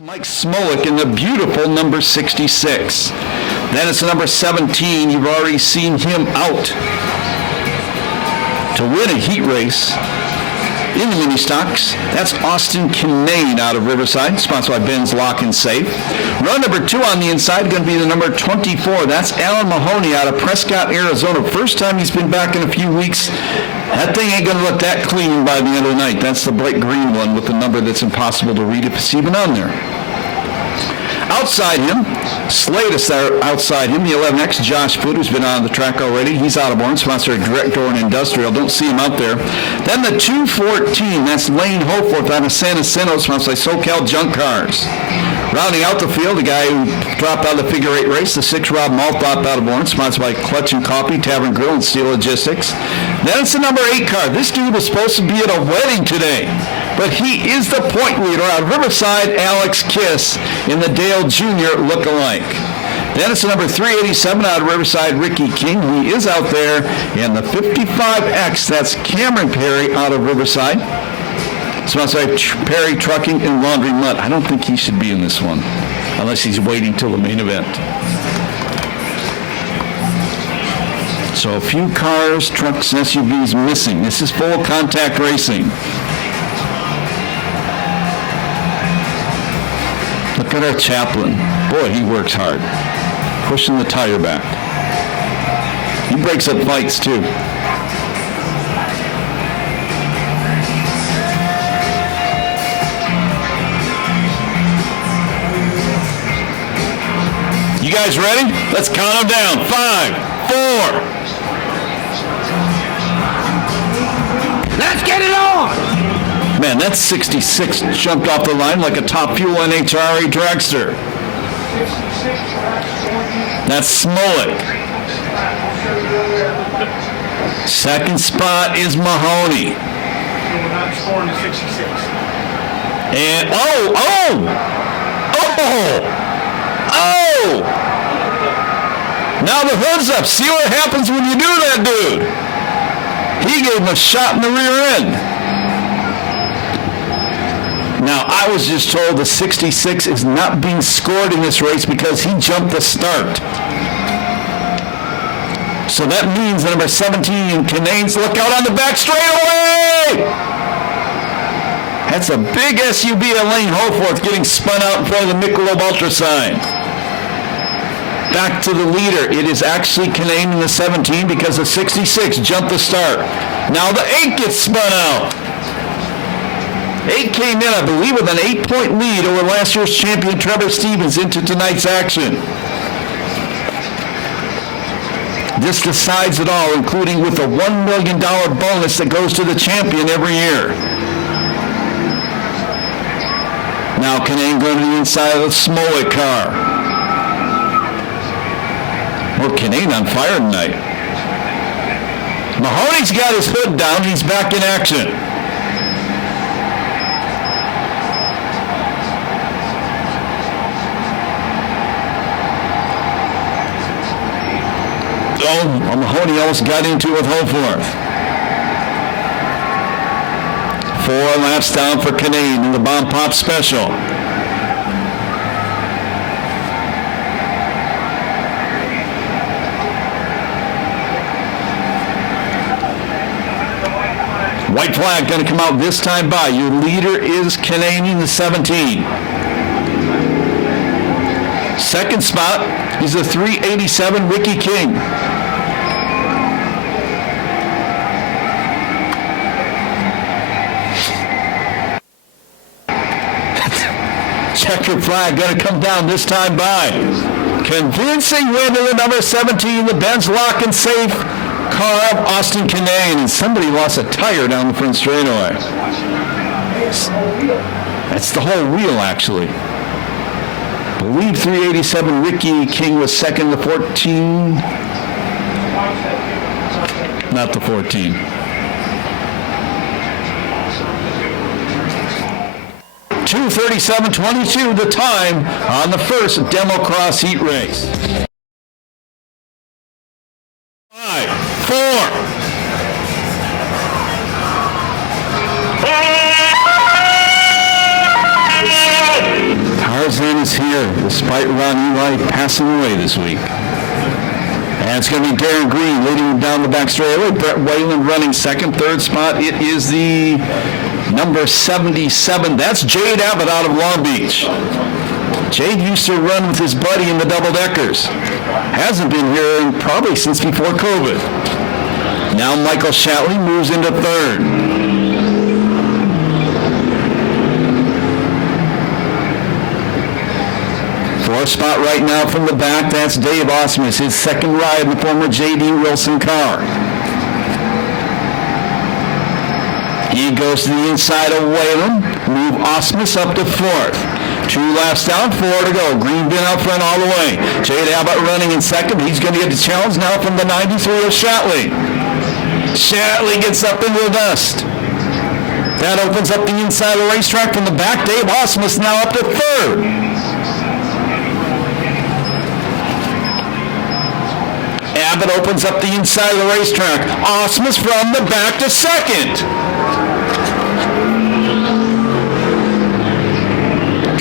Mike Smolik in the beautiful number 66. Then it's the number 17. You've already seen him out to win a heat race in the mini stocks. That's Austin Kinane out of Riverside, sponsored by Ben's Lock and Safe. Run number 2 on the inside, going to be the number 24. That's Alan Mahoney out of Prescott, Arizona. First time he's been back in a few weeks. That thing ain't going to look that clean by the end of the night. That's the bright green one with the number that's impossible to read if it's even on there. Outside him, Slade is there outside him, the 11X, Josh Foot, who's been on the track already. He's out of Orange, sponsored by Direct Door and Industrial. Don't see him out there. Then the 214, that's Lane Hoforth out of San Jacinto, sponsored by SoCal Junk Cars. Rounding out the field, the guy who dropped out of the figure 8 race, the 6 Rob Malthoff out of Orange, sponsored by Clutch and Coffee, Tavern Grill, and Steel Logistics. Then it's the number 8 car. This dude was supposed to be at a wedding today, but he is the point leader out of Riverside, Alex Kiss, in the Dale Jr. look-alike. Then it's the number 387 out of Riverside, Ricky King. He is out there. And the 55X, that's Cameron Perry out of Riverside. Sponsored by Perry Trucking and Laundry Mud. I don't think he should be in this one, unless he's waiting till the main event. So a few cars, trucks, SUVs missing. This is full contact racing. Look at our chaplain. Boy, he works hard. Pushing the tire back. He breaks up fights, too. You guys ready? Let's count them down. 5, 4. Let's get it on! Man, that 66 jumped off the line like a top fuel NHRA dragster. That's Smolik. Second spot is Mahoney. And now the hood's up. See what happens when you do that, dude. He gave him a shot in the rear end. Now, I was just told the 66 is not being scored in this race because he jumped the start. So that means the number 17, Kinane's look out on the back straightaway. That's a big SUV at Lane Hoforth getting spun out in front of the Michelob Ultra sign. Back to the leader. It is actually Kinane in the 17 because the 66 jumped the start. Now the 8 gets spun out. 8 came in, I believe, with an 8-point lead over last year's champion Trevor Stevens into tonight's action. This decides it all, including with a $1 million bonus that goes to the champion every year. Now Kinane going to the inside of the Smolik car. Well, Kinane on fire tonight. Mahoney's got his hood down. He's back in action. Mahoney almost got into it with Hoforth. 4 laps down for Kinane in the Bomb Pop Special. White flag going to come out this time by. Your leader is Kinane in the 17. Second spot is the 387 Ricky King. Checker flag going to come down this time by. Convincing win to the number 17, the Benz Lock and Safe car of Austin Kinane. And somebody lost a tire down the front straightaway. That's the whole wheel, actually. I believe 387 Ricky King was second, the 14. Not the 14. 2:37:22 the time on the first Democros heat race. 5, 4. Tarzan is here, despite Ron Eli passing away this week. And it's going to be Darren Green leading him down the back straightaway. Brett Whalen running second. Third spot, it is the number 77. That's Jade Abbott out of Long Beach. Jade used to run with his buddy in the double-deckers. Hasn't been here probably since before COVID. Now Michael Shatley moves into third. Fourth spot right now from the back, that's Dave Osmus, his second ride in the former J.D. Wilson car. He goes to the inside of Whalen, move Osmus up to fourth. 2 laps down, 4 to go. Green been out front all the way. Jade Abbott running in second. He's going to get the challenge now from the 93 of Shatley. Shatley gets up into the dust. That opens up the inside of the racetrack from the back. Dave Osmus now up to third. Abbott opens up the inside of the racetrack. Osmus from the back to second.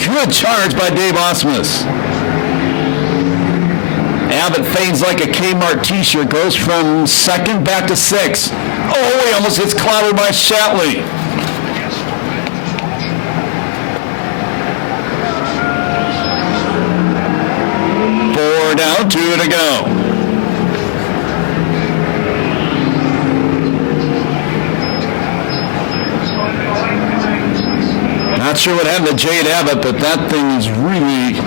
Good charge by Dave Osmus. Abbott fades like a Kmart t-shirt, goes from second back to sixth. Oh, he almost gets clobbered by Shatley. Four down, 2 to go. Not sure what happened to Jade Abbott, but that thing is really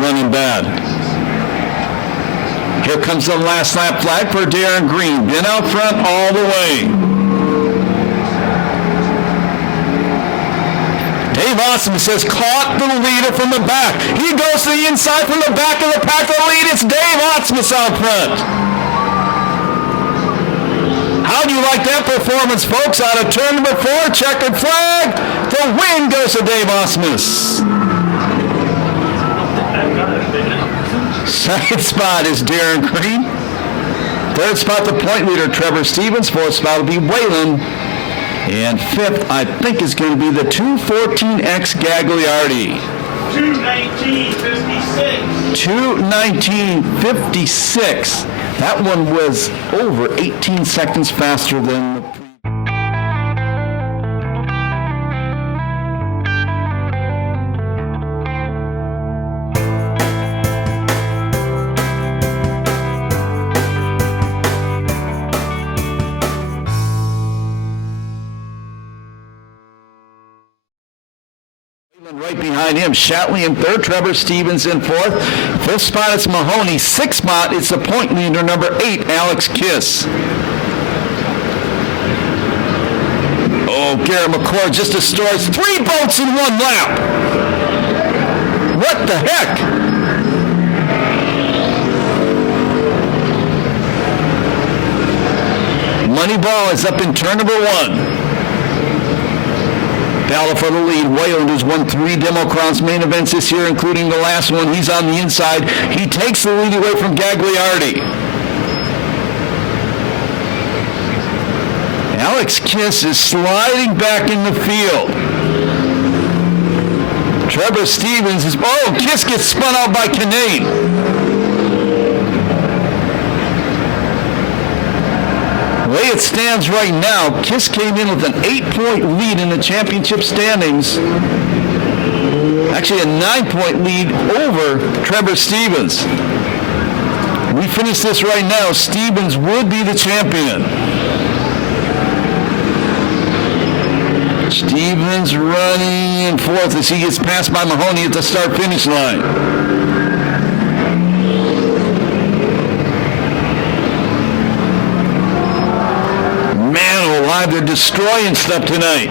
running bad. Here comes the last lap flag for Darren Green. Been out front all the way. Dave Osmus has caught the leader from the back. He goes to the inside from the back of the pack of the lead. It's Dave Osmus out front. How do you like that performance, folks? Out of turn number 4, checkered flag. The win goes to Dave Osmus. Second spot is Darren Green. Third spot, the point leader, Trevor Stevens. Fourth spot will be Whalen. And fifth, I think, is going to be the 214X Gagliardi. 2:19:56. 2:19:56. That one was over 18 seconds faster than the right behind him, Shatley in third, Trevor Stevens in fourth. Fifth spot, it's Mahoney. Sixth spot, it's the point leader, number 8, Alex Kiss. Oh, Garrett McCord just destroys 3 boats in 1 lap. What the heck? Moneyball is up in turn number 1. Battle for the lead. Whalen, who's won 3 Democros main events this year, including the last one. He's on the inside. He takes the lead away from Gagliardi. Alex Kiss is sliding back in the field. Trevor Stevens is... Oh, Kiss gets spun out by Kinane. The way it stands right now, Kiss came in with an 8-point lead in the championship standings. Actually, a 9-point lead over Trevor Stevens. We finish this right now, Stevens would be the champion. Stevens running in fourth as he gets passed by Mahoney at the start-finish line. They're destroying stuff tonight.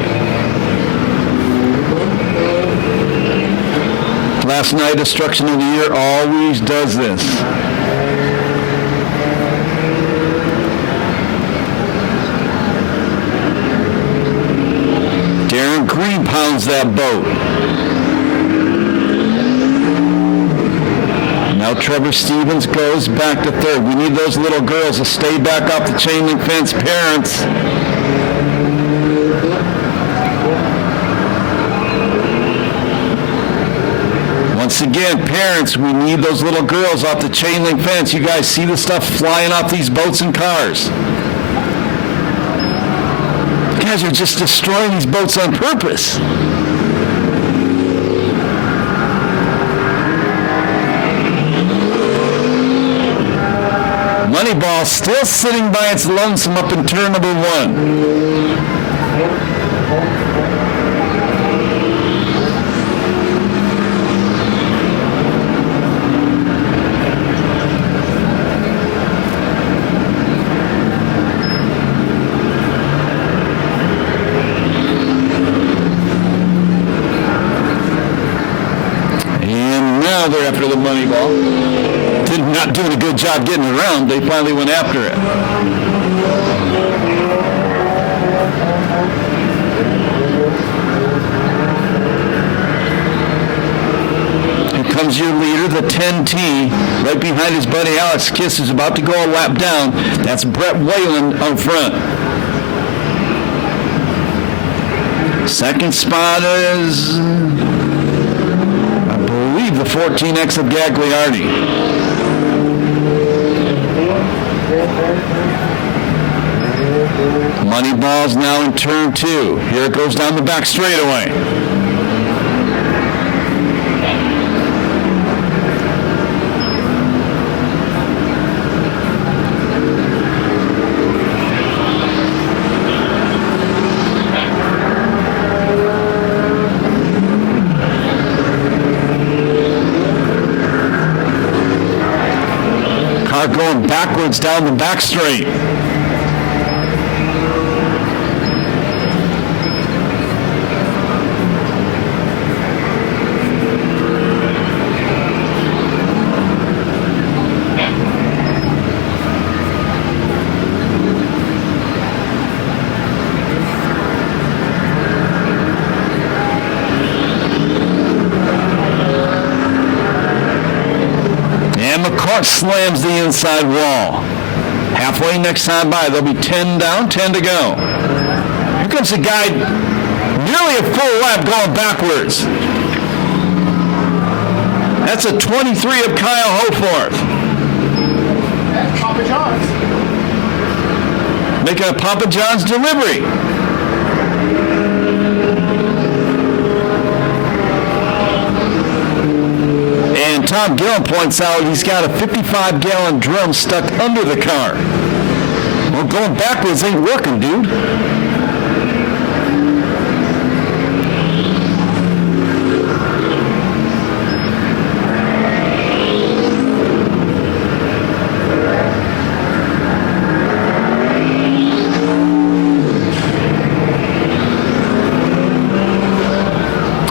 Last night, destruction of the year always does this. Darren Green pounds that boat. Now Trevor Stevens goes back to third. We need those little girls to stay back off the chain link fence. Parents. once again, parents, we need those little girls off the chain link fence. You guys see the stuff flying off these boats and cars. You guys are just destroying these boats on purpose. Moneyball still sitting by its lonesome up in turn number 1. Now they're after the money ball. Not doing a good job getting around. They finally went after it. Here comes your leader, the 10T, right behind his buddy Alex Kiss, who's about to go a lap down. That's Brett Wayland out front. Second spot is, the 14X of Gagliardi. Moneyball's now in turn 2. Here it goes down the back straightaway. Going backwards down the back straight. Slams the inside wall. Halfway next time by, they'll be 10 down, 10 to go. Here comes a guy nearly a full lap going backwards. That's a 23 of Kyle Hoforth. That's Papa John's. Making a Papa John's delivery. And Tom Gillen points out he's got a 55-gallon drum stuck under the car. Well, going backwards ain't working, dude.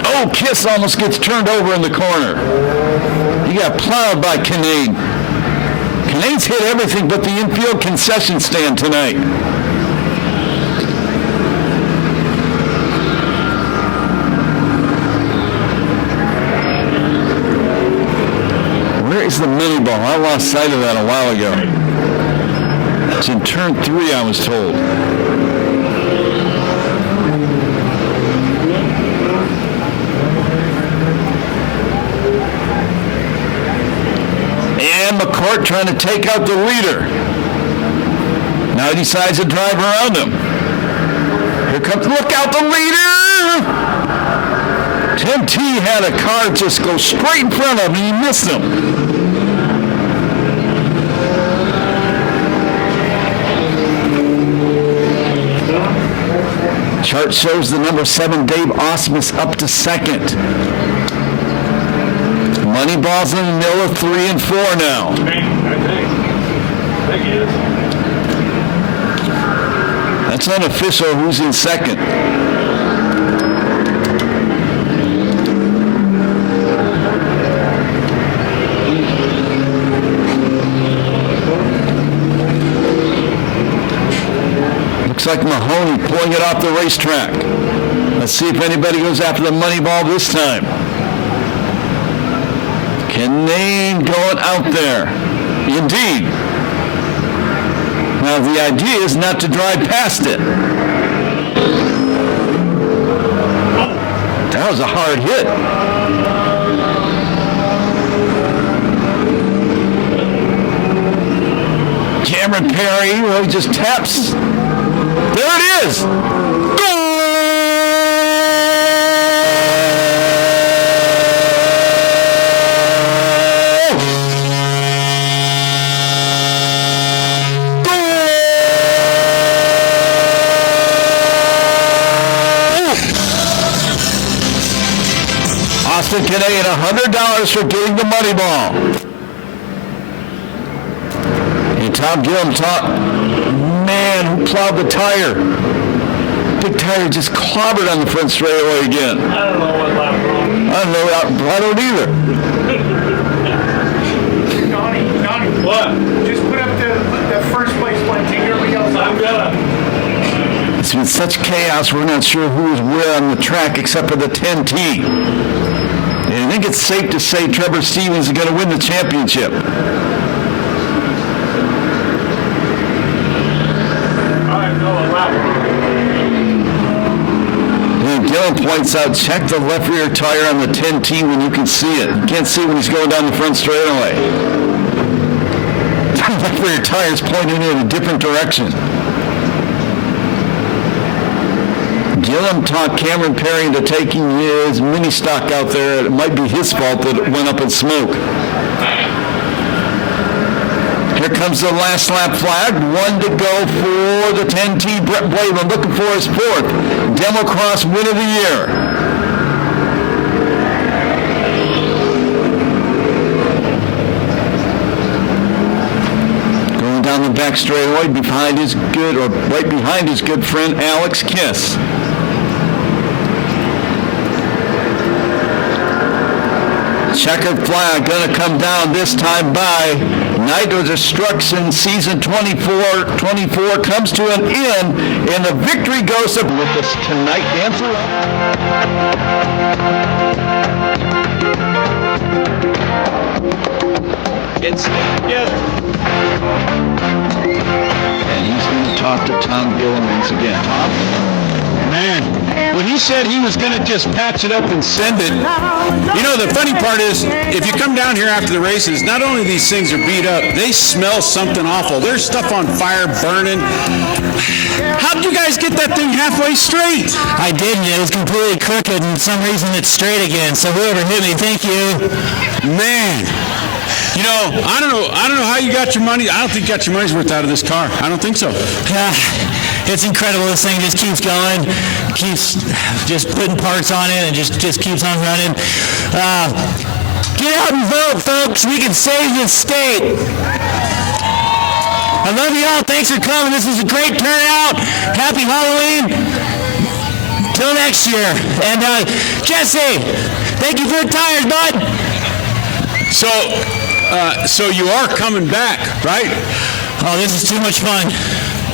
Oh, Kiss almost gets turned over in the corner. He got plowed by Kinane. Kinane's hit everything but the infield concession stand tonight. Where is the mini ball? I lost sight of that a while ago. It's in turn 3, I was told. McCourt trying to take out the leader. Now he decides to drive around him. Here comes, look out, the leader! Tim T had a car just go straight in front of him and he missed him. Chart shows the number 7 Dave Osmus up to second. Moneyball's in the middle of 3 and 4 now. I think he is. That's unofficial. Who's in second? Looks like Mahoney pulling it off the racetrack. Let's see if anybody goes after the Moneyball this time. Kinane going out there. Indeed. Now the idea is not to drive past it. That was a hard hit. Cameron Perry, well, he just taps. There it is. Austin Canadian, $100 for getting the money ball. And Tom Gillum man, who plowed the tire. Big tire just clobbered on the front straightaway again. I don't know what lap wrong. I don't either. Donnie. What? Just put up the first place one. Take everybody else out. I'm gonna. It's been such chaos, we're not sure who is where on the track except for the 10T. And I think it's safe to say Trevor Stevens is going to win the championship. And Gillum points out, check the left rear tire on the 10T when you can see it. You can't see when he's going down the front straightaway. The left rear tire is pointing in a different direction. Gillum talked Cameron Perry into taking his mini stock out there. It might be his fault that it went up in smoke. Here comes the last lap flag. 1 to go for the 10T. Brett Blaven looking for his 4th Democros win of the year. Going down the back straightaway right behind his good friend Alex Kiss. Checkered flag going to come down this time by Night Destruction. Season 24 comes to an end, and the victory goes up with us tonight. Dancer. It's together. And he's going to talk to Tom Gillum once again. Tom? Man, when he said he was going to just patch it up and send it, you know, the funny part is, if you come down here after the races, not only these things are beat up, they smell something awful. There's stuff on fire burning. How did you guys get that thing halfway straight? I didn't. It was completely crooked, and for some reason it's straight again. So whoever hit me, thank you. Man. You know, I don't know how you got your money. I don't think you got your money's worth out of this car. I don't think so. It's incredible. This thing just keeps going, keeps just putting parts on it, and just keeps on running. Get out and vote, folks. We can save this state. I love you all. Thanks for coming. This was a great turnout. Happy Halloween. Till next year. And Jesse, thank you for the tires, bud. So you are coming back, right? Oh, this is too much fun.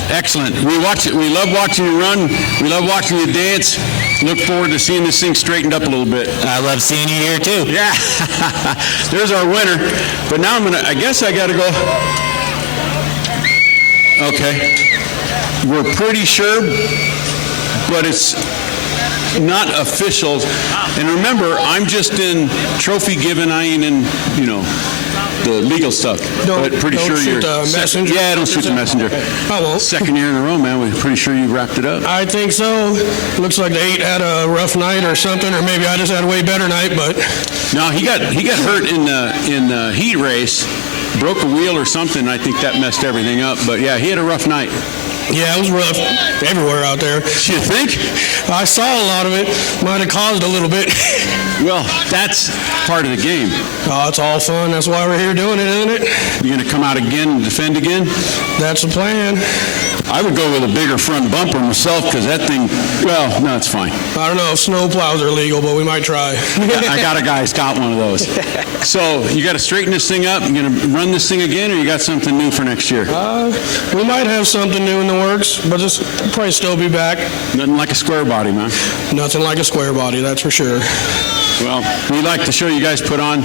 Excellent. We watch it. We love watching you run. We love watching you dance. Look forward to seeing this thing straightened up a little bit. I love seeing you here too. Yeah. There's our winner. But now I guess I got to go. Okay. We're pretty sure, but it's not official. And remember, I'm just in trophy giving. I ain't in, the legal stuff. But pretty sure shoot you're the messenger? Yeah, don't shoot the messenger. I won't. Second year in a row, man. We're pretty sure you wrapped it up. I think so. Looks like the 8 had a rough night or something, or maybe I just had a way better night. But No, he got hurt in the heat race, broke a wheel or something. I think that messed everything up. But yeah, he had a rough night. yeah, it was rough everywhere out there. You think? I saw a lot of it. Might have caused a little bit. Well, that's part of the game. Oh, it's all fun. That's why we're here doing it, isn't it? You gonna come out again and defend again? That's the plan. I would go with a bigger front bumper myself because that thing. Well, no, it's fine. I don't know if snow plows are legal, but we might try. I got a guy who's got one of those. So you got to straighten this thing up. You gonna run this thing again, or you got something new for next year? We might have something new in the works, but just probably still be back. Nothing like a square body, man. Nothing like a square body, that's for sure. Well, we like the show you guys put on.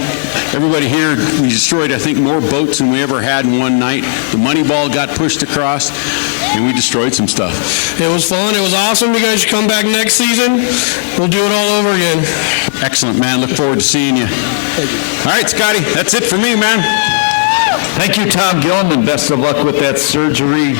Everybody here, we destroyed, I think, more boats than we ever had in one night. The money ball got pushed across, and we destroyed some stuff. It was fun. It was awesome. You guys should come back next season. We'll do it all over again. Excellent, man. Look forward to seeing you. All right, Scotty, that's it for me, man. Thank you, Tom Gilman. Best of luck with that surgery.